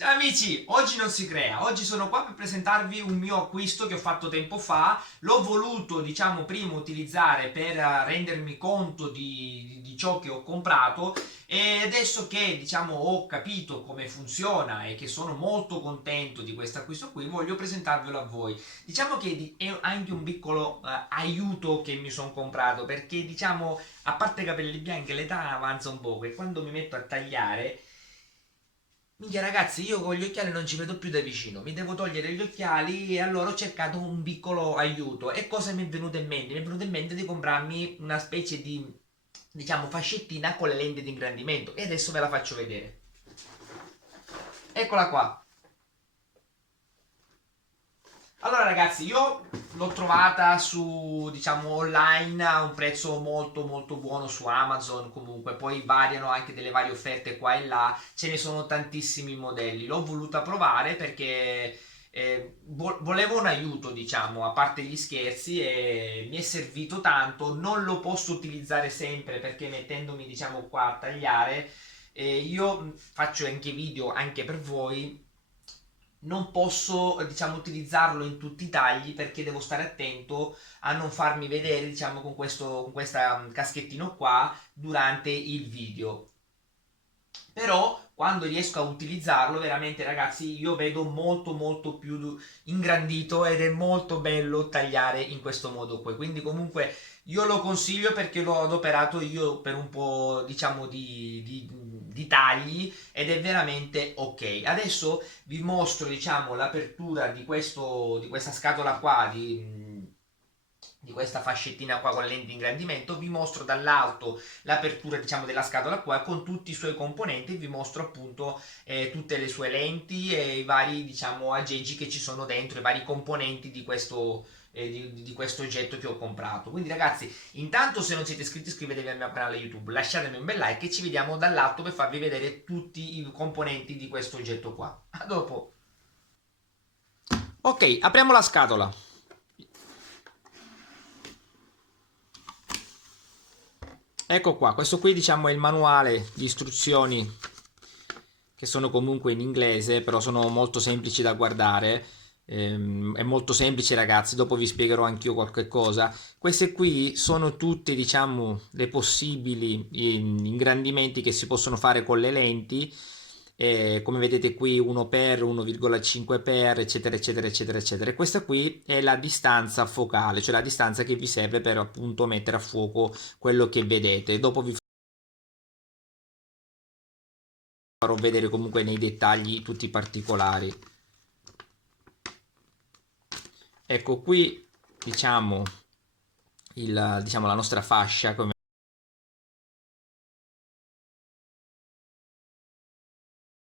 Ciao amici, oggi non si crea, oggi sono qua per presentarvi un mio acquisto che ho fatto tempo fa, l'ho voluto prima utilizzare per rendermi conto di ciò che ho comprato e adesso che ho capito come funziona e che sono molto contento di questo acquisto qui, voglio presentarvelo a voi. Diciamo che è anche un piccolo aiuto che mi sono comprato perché a parte i capelli bianchi l'età avanza un poco e quando mi metto a tagliare. Minchia ragazzi, io con gli occhiali non ci vedo più da vicino, mi devo togliere gli occhiali e allora ho cercato un piccolo aiuto. E cosa mi è venuto in mente? Mi è venuto in mente di comprarmi una specie di, fascettina con le lenti di ingrandimento e adesso ve la faccio vedere. Eccola qua. Allora ragazzi, io l'ho trovata su, online a un prezzo molto molto buono su Amazon, comunque poi variano anche delle varie offerte qua e là, ce ne sono tantissimi modelli. L'ho voluta provare perché volevo un aiuto, a parte gli scherzi e mi è servito tanto, non lo posso utilizzare sempre perché mettendomi, qua a tagliare, io faccio anche video anche per voi, non posso utilizzarlo in tutti i tagli perché devo stare attento a non farmi vedere con questa caschettino qua durante il video. Però quando riesco a utilizzarlo veramente ragazzi io vedo molto molto più ingrandito ed è molto bello tagliare in questo modo qui, quindi comunque io lo consiglio perché l'ho adoperato io per un po' di tagli ed è veramente ok. Adesso vi mostro l'apertura di questa scatola qua di questa fascettina qua con le lenti di ingrandimento, vi mostro dall'alto l'apertura della scatola qua con tutti i suoi componenti, vi mostro appunto tutte le sue lenti e i vari aggeggi che ci sono dentro, i vari componenti di questo oggetto che ho comprato. Quindi ragazzi, intanto se non siete iscritti iscrivetevi al mio canale YouTube, lasciatemi un bel like e ci vediamo dall'alto per farvi vedere tutti i componenti di questo oggetto qua. A dopo. Ok, apriamo la scatola. Ecco qua, questo qui è il manuale di istruzioni che sono comunque in inglese, però sono molto semplici da guardare. È molto semplice ragazzi, dopo vi spiegherò anch'io qualche cosa. Queste qui sono tutte, le possibili ingrandimenti che si possono fare con le lenti. Come vedete qui 1 per 1,5 per eccetera eccetera eccetera eccetera. E questa qui è la distanza focale, cioè la distanza che vi serve per appunto mettere a fuoco quello che vedete. Dopo vi farò vedere comunque nei dettagli tutti i particolari. Ecco qui la nostra fascia, come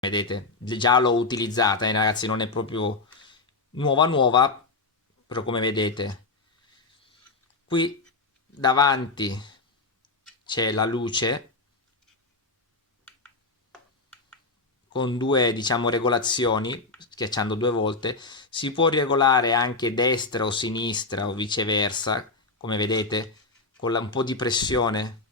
vedete già l'ho utilizzata, ragazzi, non è proprio nuova nuova, però come vedete qui davanti c'è la luce con due regolazioni, schiacciando due volte si può regolare anche destra o sinistra o viceversa, come vedete con un po' di pressione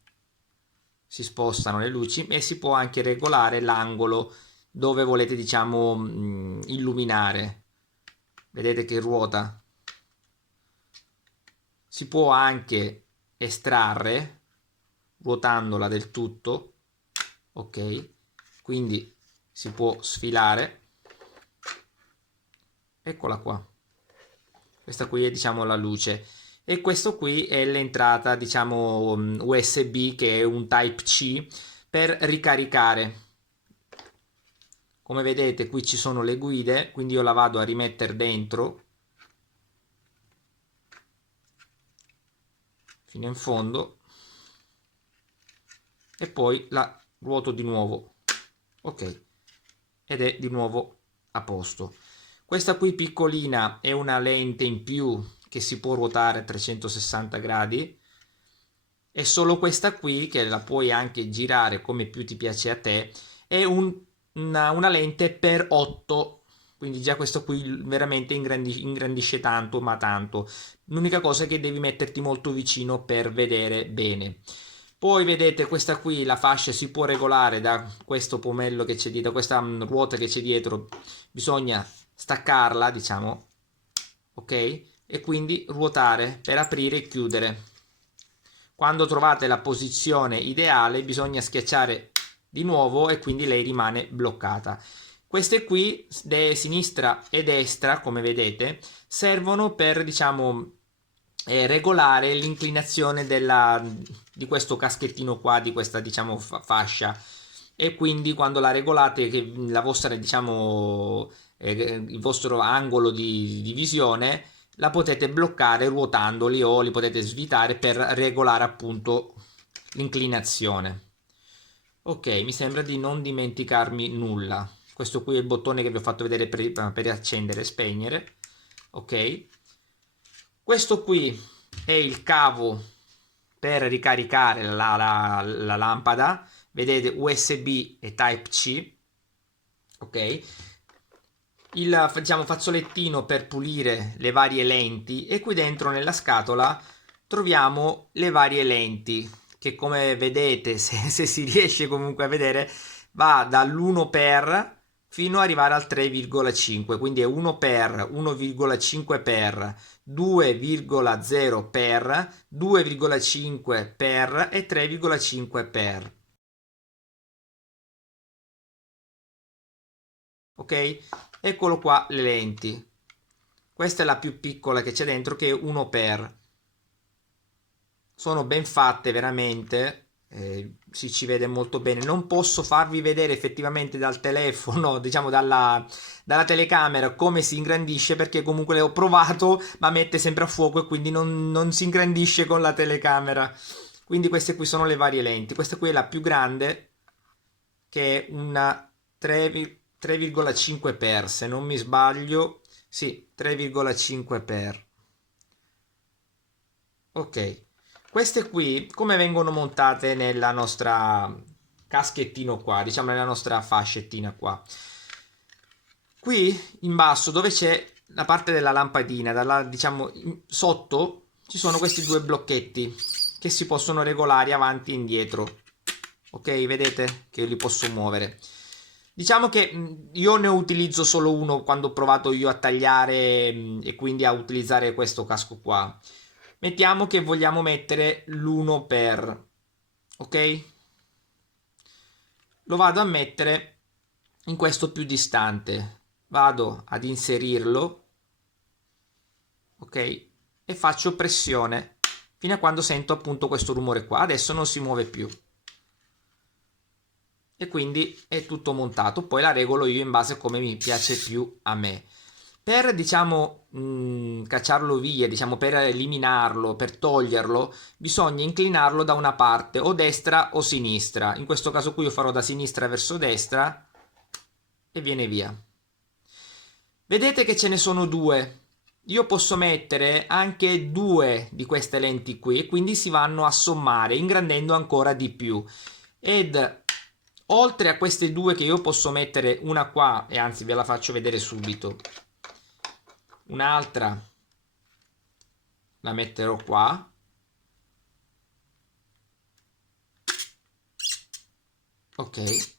si spostano le luci e si può anche regolare l'angolo dove volete illuminare. Vedete che ruota. Si può anche estrarre ruotandola del tutto, ok, quindi si può sfilare. Eccola qua, questa qui è la luce e questo qui è l'entrata USB, che è un Type C per ricaricare. Come vedete qui ci sono le guide, quindi io la vado a rimettere dentro fino in fondo e poi la ruoto di nuovo, ok, ed è di nuovo a posto. Questa qui piccolina è una lente in più che si può ruotare a 360 gradi, e solo questa qui, che la puoi anche girare come più ti piace a te, è una lente per 8, quindi già questo qui veramente ingrandisce tanto, ma tanto. L'unica cosa è che devi metterti molto vicino per vedere bene. Poi vedete questa qui, la fascia si può regolare da questo pomello che c'è dietro, da questa ruota che c'è dietro, bisogna staccarla, diciamo, ok? E quindi ruotare per aprire e chiudere. Quando trovate la posizione ideale bisogna schiacciare di nuovo e quindi lei rimane bloccata. Queste qui, sinistra e destra, come vedete, servono per, diciamo, regolare l'inclinazione di questo caschettino qua, di questa, diciamo, fascia. E quindi quando la regolate, che la vostra, diciamo, il vostro angolo di visione, la potete bloccare ruotandoli o li potete svitare per regolare appunto l'inclinazione. Ok, mi sembra di non dimenticarmi nulla. Questo qui è il bottone che vi ho fatto vedere per accendere e spegnere. Ok. Questo qui è il cavo per ricaricare la lampada. Vedete USB e Type-C. Ok. Il, diciamo, fazzolettino per pulire le varie lenti e qui dentro nella scatola troviamo le varie lenti che, come vedete, se si riesce comunque a vedere, va dall'1 per fino ad arrivare al 3,5, quindi è 1 per, 1,5 per, 2,0 per, 2,5 per e 3,5 per. Ok? Eccolo qua le lenti. Questa è la più piccola che c'è dentro, che è 1 per. Sono ben fatte veramente, si ci vede molto bene. Non posso farvi vedere effettivamente dal telefono, diciamo dalla telecamera, come si ingrandisce, perché comunque le ho provato ma mette sempre a fuoco e quindi non si ingrandisce con la telecamera. Quindi queste qui sono le varie lenti. Questa qui è la più grande, che è una 3,5 per, se non mi sbaglio. Sì, 3,5 per. Ok. Queste qui come vengono montate nella nostra caschettino qua, diciamo nella nostra fascettina qua. Qui in basso dove c'è la parte della lampadina, diciamo sotto ci sono questi due blocchetti che si possono regolare avanti e indietro. Ok, vedete che li posso muovere. Diciamo che io ne utilizzo solo uno quando ho provato io a tagliare e quindi a utilizzare questo casco qua. Mettiamo che vogliamo mettere l'1 per, ok? Lo vado a mettere in questo più distante. Vado ad inserirlo, ok? E faccio pressione fino a quando sento appunto questo rumore qua. Adesso non si muove più. E quindi è tutto montato. Poi la regolo io in base a come mi piace più a me. Per, diciamo, cacciarlo via, diciamo, per eliminarlo, per toglierlo, bisogna inclinarlo da una parte, o destra o sinistra. In questo caso qui io farò da sinistra verso destra e viene via. Vedete che ce ne sono due. Io posso mettere anche due di queste lenti qui, e quindi si vanno a sommare, ingrandendo ancora di più. Ed oltre a queste due che io posso mettere una qua, e anzi ve la faccio vedere subito, un'altra la metterò qua, ok,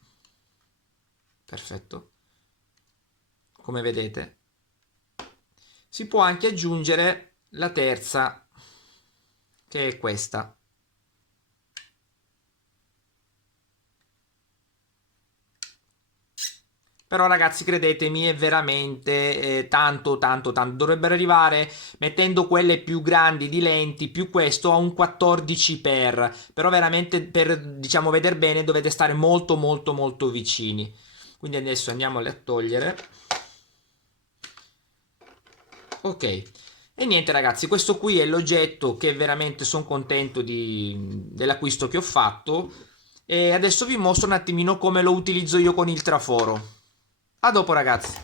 perfetto. Come vedete si può anche aggiungere la terza, che è questa. Però ragazzi, credetemi, è veramente tanto. Dovrebbero arrivare, mettendo quelle più grandi di lenti, più questo, a un 14 per. Però veramente per, diciamo, veder bene dovete stare molto vicini. Quindi adesso andiamole a togliere. Ok. E niente ragazzi, questo qui è l'oggetto che veramente sono contento dell'acquisto che ho fatto. E adesso vi mostro un attimino come lo utilizzo io con il traforo. A dopo ragazzi.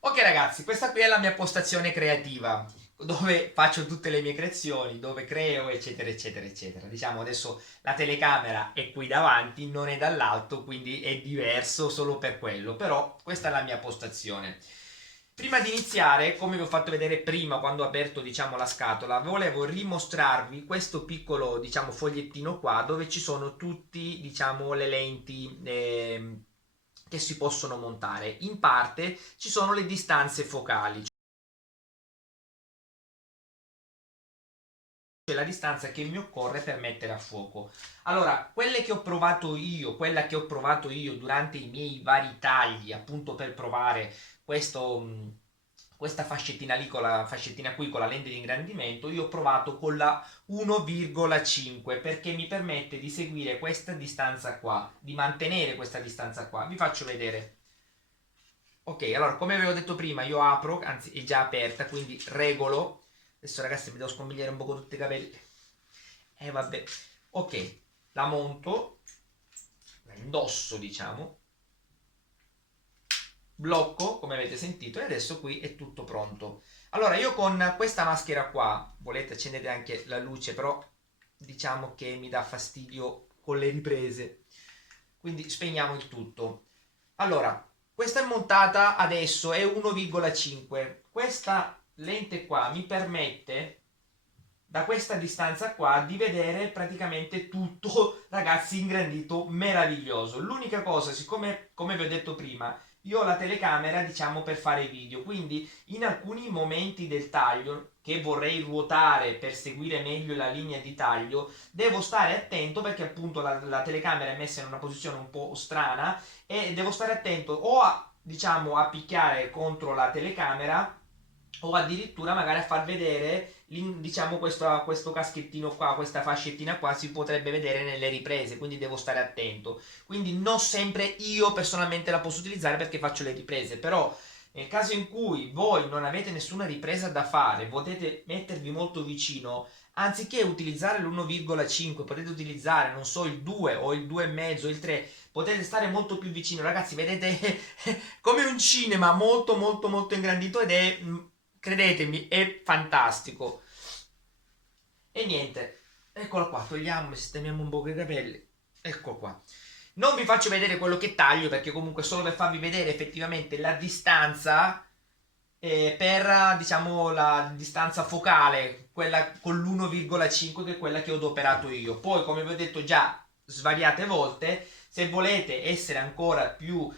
Ok ragazzi, questa qui è la mia postazione creativa, dove faccio tutte le mie creazioni, dove creo eccetera. Diciamo adesso la telecamera è qui davanti, non è dall'alto, quindi è diverso solo per quello, però questa è la mia postazione. Prima di iniziare, come vi ho fatto vedere prima quando ho aperto, diciamo, la scatola, volevo rimostrarvi questo piccolo, diciamo, fogliettino qua dove ci sono tutti, diciamo, le lenti che si possono montare. In parte ci sono le distanze focali, cioè la distanza che mi occorre per mettere a fuoco. Allora, quella che ho provato io durante i miei vari tagli, appunto per provare questa fascettina lì, fascettina qui con la lente di ingrandimento, io ho provato con la 1,5 perché mi permette di seguire questa distanza qua, di mantenere questa distanza qua. Vi faccio vedere. Ok, allora, come avevo detto prima, io apro, anzi è già aperta, quindi regolo. Adesso ragazzi mi devo scompigliare un po' con tutti i capelli. E vabbè. Ok, la monto, la indosso, diciamo. Blocco, come avete sentito, e adesso qui è tutto pronto. Allora, io con questa maschera qua, volete accendete anche la luce, però diciamo che mi dà fastidio con le riprese. Quindi spegniamo il tutto. Allora, questa è montata adesso, è 1,5. Questa lente qua mi permette da questa distanza qua di vedere praticamente tutto, ragazzi, ingrandito, meraviglioso. L'unica cosa, siccome, come vi ho detto prima, io ho la telecamera, diciamo, per fare video, quindi in alcuni momenti del taglio che vorrei ruotare per seguire meglio la linea di taglio, devo stare attento perché appunto la telecamera è messa in una posizione un po' strana e devo stare attento o a, diciamo, a picchiare contro la telecamera o addirittura magari a far vedere, diciamo, questo caschettino qua, questa fascettina qua si potrebbe vedere nelle riprese, quindi devo stare attento. Quindi non sempre io personalmente la posso utilizzare perché faccio le riprese, però nel caso in cui voi non avete nessuna ripresa da fare, potete mettervi molto vicino, anziché utilizzare l'1,5, potete utilizzare, non so, il 2 o il 2,5 o il 3, potete stare molto più vicino, ragazzi, vedete come un cinema molto molto molto ingrandito ed è, credetemi, è fantastico. E niente, eccola qua, togliamo, sistemiamo un po' i capelli, ecco qua. Non vi faccio vedere quello che taglio perché comunque solo per farvi vedere effettivamente la distanza per, diciamo, la distanza focale, quella con l'1,5 che è quella che ho adoperato io. Poi, come vi ho detto già svariate volte, se volete essere ancora più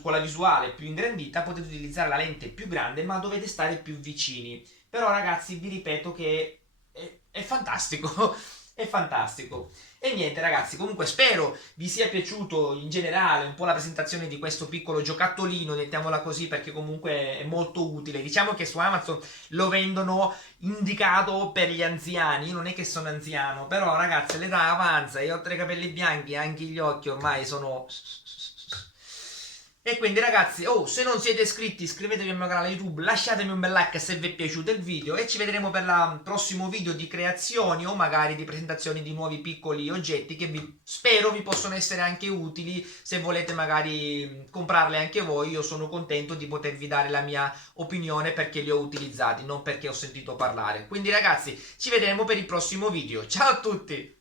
con la visuale più ingrandita, potete utilizzare la lente più grande, ma dovete stare più vicini. Però, ragazzi, vi ripeto che è fantastico. È fantastico. E niente, ragazzi, comunque spero vi sia piaciuto in generale un po' la presentazione di questo piccolo giocattolino, mettiamola così, perché comunque è molto utile. Diciamo che su Amazon lo vendono indicato per gli anziani. Io non è che sono anziano, però ragazzi, l'età avanza, io oltre ai capelli bianchi, anche gli occhi ormai sono... E quindi ragazzi, se non siete iscritti, iscrivetevi al mio canale YouTube, lasciatemi un bel like se vi è piaciuto il video e ci vedremo per il prossimo video di creazioni o magari di presentazioni di nuovi piccoli oggetti che spero vi possono essere anche utili se volete magari comprarle anche voi. Io sono contento di potervi dare la mia opinione perché li ho utilizzati, non perché ho sentito parlare. Quindi ragazzi, ci vedremo per il prossimo video. Ciao a tutti!